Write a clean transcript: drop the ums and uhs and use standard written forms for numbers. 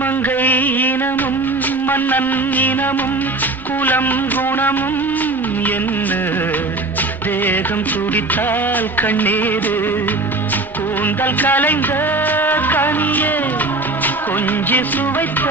மங்கை இனமும் மன்னன் இனமும் குலம் குணமும் என்ன தேகம் துடித்தால் கண்ணீரு கூந்தல் கலைந்த கனியே கொஞ்சி சுவைத்த